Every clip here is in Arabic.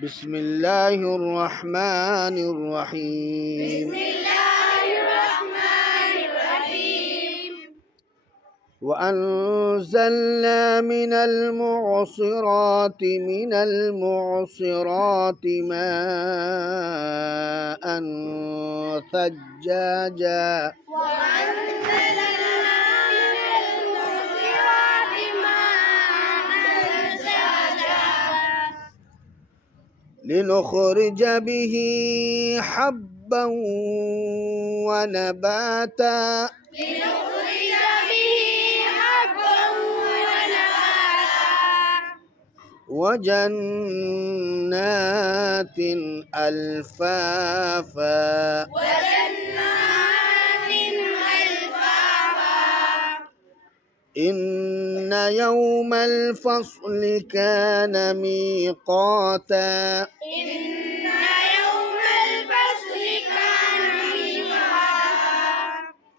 بسم الله الرحمن الرحيم. بسم الله الرحمن الرحيم. وأنزلنا من المعصرات ماء ثجاجا وأنزلنا من المعصرات ماء ثجاجا لنخرج به حبا ونباتا لنخرج به حبا ونباتا وجنات ألفافا وجنات ألفافا. إن يوم الفصل كان ميقاتا إن يوم الفصل كان ميقاتا.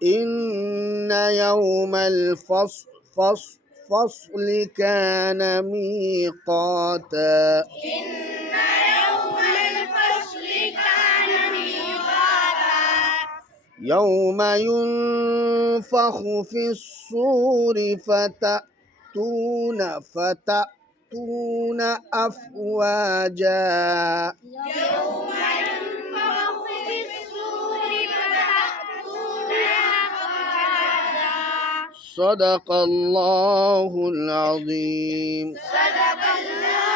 إن يوم الفصل كان ميقاتا إن يوم الفصل كان ميقاتا. يوم ينفخ في الصور فتأتون أفواجا يوم ينفخ في الصور فتأتون أفواجا. صدق الله العظيم. صدق الله